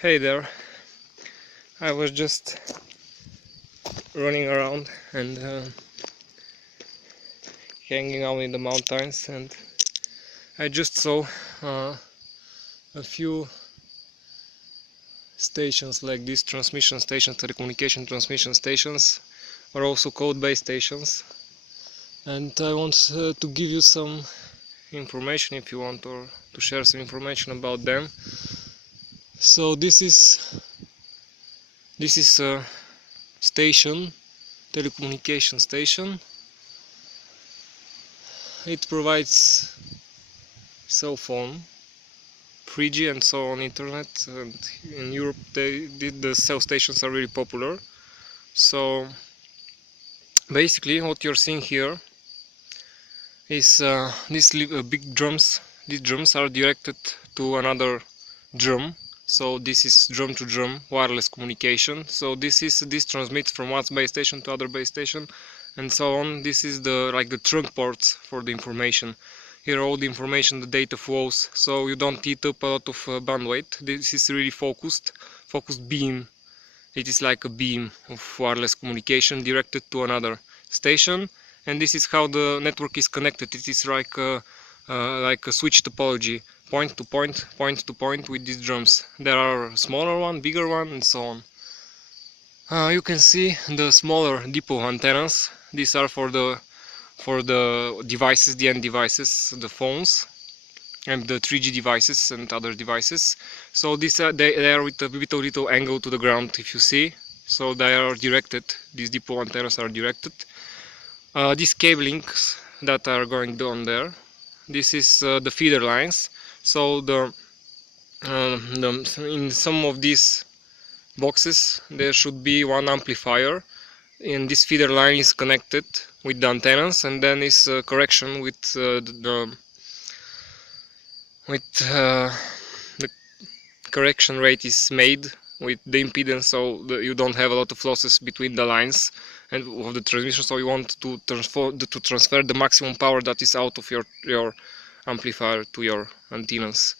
Hey there, I was just running around and hanging out in the mountains, and I just saw a few stations like these transmission stations, telecommunication transmission stations, are also code base stations, and I want to give you some information if you want, or to share some information about them. So this is a station, telecommunication station. It provides cell phone, 3G and so on internet, and in Europe the cell stations are really popular. So basically what you're seeing here is these big drums. These drums are directed to another drum. So this is drum to drum wireless communication. So this transmits from one base station to other base station and so on. This is the trunk ports for the information. Here all the information, the data flows, so you don't eat up a lot of bandwidth. This is really focused beam. It is like a beam of wireless communication directed to another station, and this is how the network is connected. It is like a switch topology, point to point, point to point with these drums. There are a smaller one, bigger one, and so on. You can see the smaller dipole antennas. These are for the devices, the end devices, the phones, and the 3G devices and other devices. So these they are with a little angle to the ground, if you see. So they are directed. These dipole antennas are directed. These cablings that are going down there. This is the feeder lines. So in some of these boxes there should be one amplifier, and this feeder line is connected with the antennas, and then is correction with the correction rate is made with the impedance, so you don't have a lot of losses between the lines and of the transmission. So you want to transfer the maximum power that is out of your amplifier to your antennas.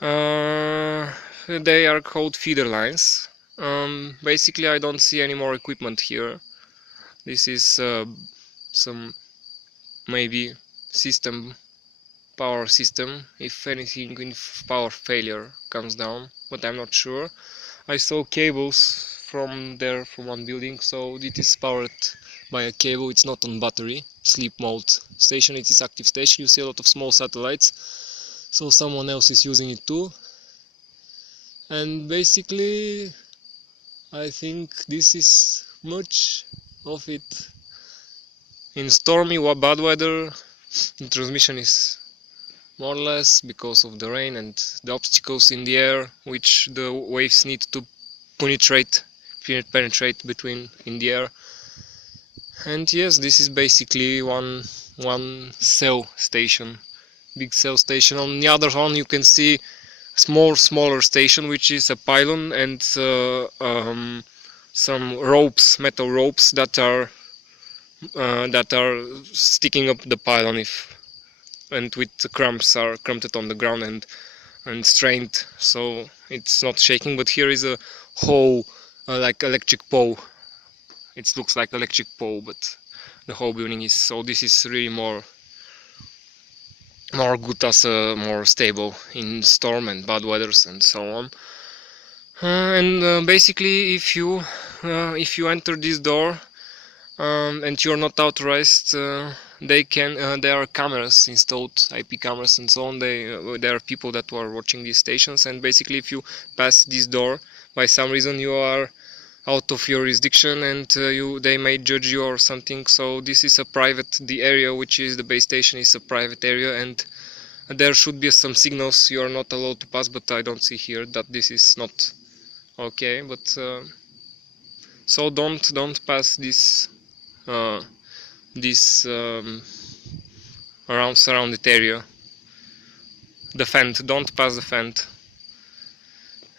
They are called feeder lines. Basically I don't see any more equipment here. This is some maybe power system, if anything, if power failure comes down, but I'm not sure. I saw cables from one building, so it is powered by a cable. It's not on battery. Sleep mode station, it is active station. You see a lot of small satellites, so someone else is using it too. And basically I think this is much of it. In stormy or bad weather, the transmission is more or less because of the rain and the obstacles in the air which the waves need to penetrate between in the air. And yes, this is basically one cell station, big cell station. On the other one you can see smaller station, which is a pylon and some ropes, metal ropes that are sticking up the pylon, and with the clamps are clamped on the ground and strained, so it's not shaking. But here is a whole like electric pole. It looks like electric pole, but the whole building is. So this is really more good as more stable in storm and bad weathers and so on. Basically if you enter this door and you're not authorized, there are cameras installed, IP cameras and so on. There are people that are watching these stations, and basically if you pass this door by some reason, you are out of your jurisdiction, and they may judge you or something. So this is a private, the area which is the base station is a private area, and there should be some signals you are not allowed to pass, but I don't see here that this is not okay. But so don't pass this around surrounded area. The fence, don't pass the fence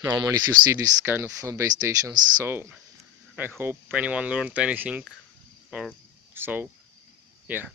normally if you see this kind of base stations. So I hope anyone learned anything, or so, yeah.